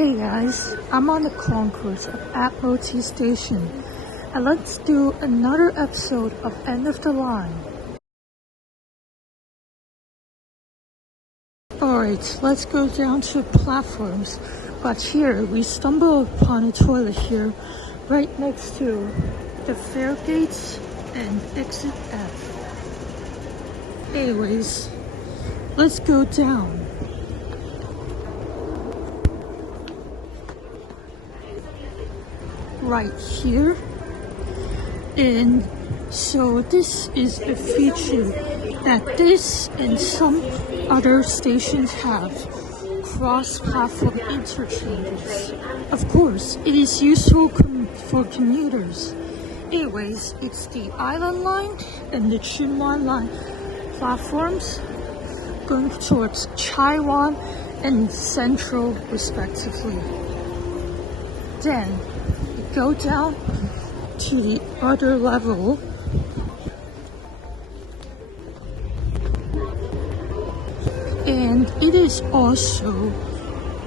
Hey guys, I'm on the concourse of Admiralty Station, and let's do another episode of End of the Line. Alright, let's go down to platforms, but here we stumble upon a toilet here, right next to the fare gates and exit F. Anyways, let's go down. Right here, and so this is a feature that this and some other stations have: cross-platform interchanges. Of course, it is useful for commuters. Anyways, it's the Island Line and the Chunwan Line platforms going towards Taiwan and Central respectively. Then go down to the other level, and it is also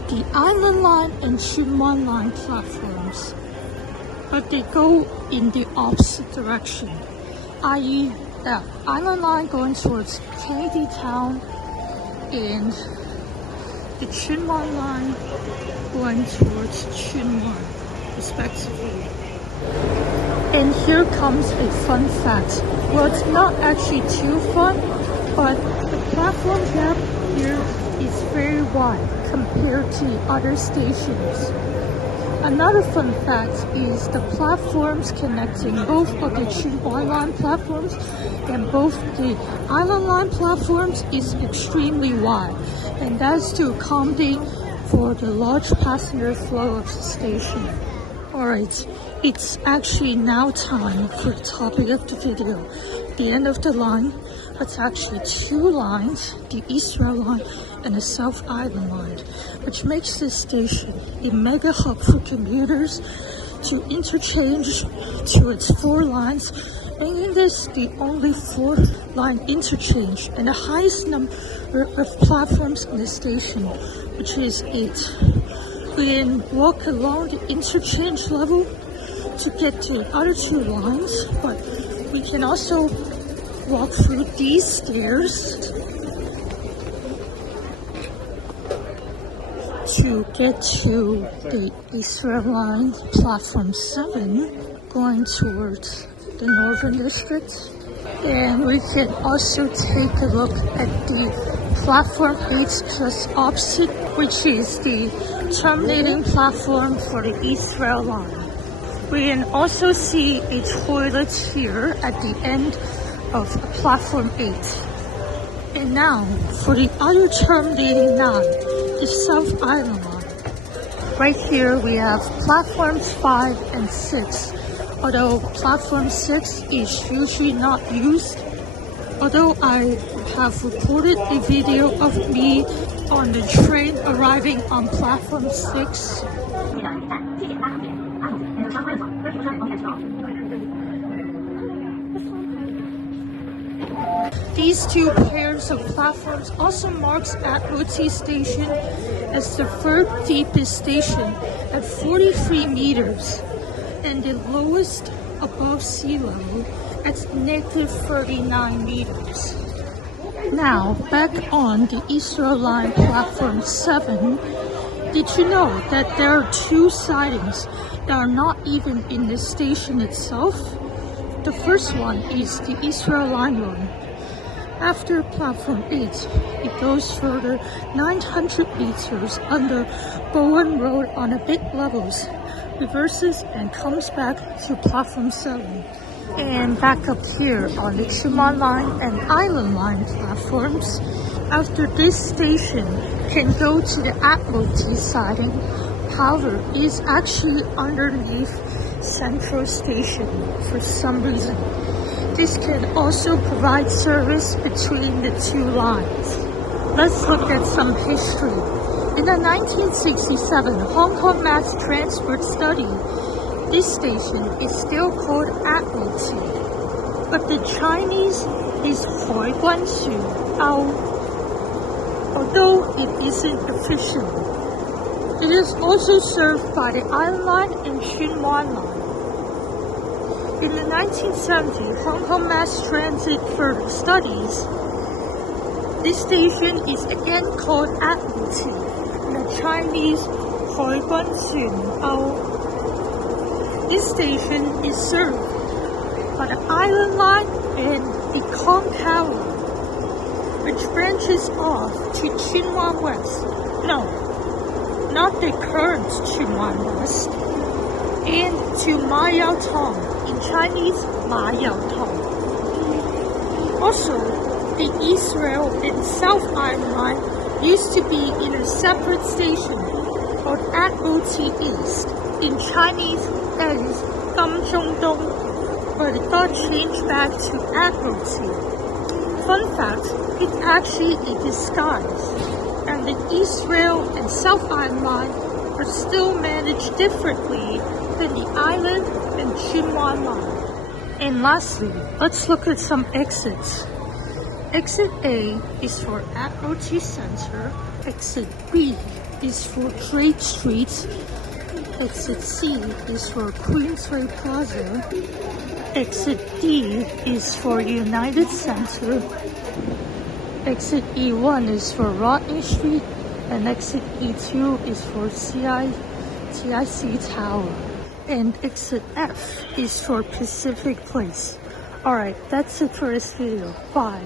the Island Line and Chunwan Line platforms, but they go in the opposite direction, i.e. the Island Line going towards Kennedy Town and the Chunwan Line going towards Chunwan respectively. And here comes a fun fact. Well, it's not actually too fun, but the platform gap here is very wide compared to other stations. Another fun fact is the platforms connecting both of the Chunwan Line platforms and both the Island Line platforms is extremely wide, and that's to accommodate for the large passenger flow of the station. Alright, it's actually now time for the topic of the video, the end of the line. It's actually two lines, the East Rail Line and the South Island Line, which makes this station a mega hub for commuters to interchange to its four lines, making this the only four-line interchange and the highest number of platforms in the station, which is 8. We can walk along the interchange level to get to the other two lines, but we can also walk through these stairs to get to the East Rail Line platform 7 going towards the Northern District. And we can also take a look at the platform 8 just opposite, which is the terminating platform for the East Rail Line. We can also see a toilet here at the end of platform 8. And now for the other terminating line, the South Island Line. Right here we have platforms 5 and 6. Although platform 6 is usually not used, although I have recorded a video of me on the train arriving on platform 6. These two pairs of platforms also marks Admiralty Station as the third deepest station at 43 meters and the lowest above sea level at negative 39 meters. Now, back on the East Rail Line platform 7, did you know that there are two sidings that are not even in the station itself? The first one is the East Rail Line one. After platform 8, it goes further 900 meters under Bowen Road on a bit levels, reverses and comes back to platform 7. And back up here on the Chunwan Line and Island Line platforms, after this station can go to the Admiralty siding, however, it is actually underneath Central Station for some reason. This can also provide service between the two lines. Let's look at some history. In the 1967 Hong Kong Mass Transport Study, this station is still called Admiralty, but the Chinese is Huiguanshu Ao. Although it isn't official, It is also served by the Island Line and Xinhuan Line. In the 1970s, Hong Kong Mass Transit further studies. This station is again called Admiralty in the Chinese Huiguanxun. This station is served by the Island Line and the Kong Tower, which branches off to Xinhuan West. No, not the current Xinhuan West, and to Ma Yao Tong, in Chinese Ma Yao Tong. Also, the East Rail and South Island Line used to be in a separate station called Admiralty East. In Chinese, that is Damzhongdong, but it got changed back to Admiralty. Fun fact, it's actually a disguise, and the East Rail and South Island Line are still managed differently than the Island and Xinhuan Line. And lastly, let's look at some exits. Exit A is for Admiralty Center. Exit B is for Trade Street. Exit C is for Queensway Plaza. Exit D is for United Center. Exit E1 is for Rodney Street. And exit E2 is for TIC Tower. And exit F is for Pacific Place. Alright, that's it for this video. Bye.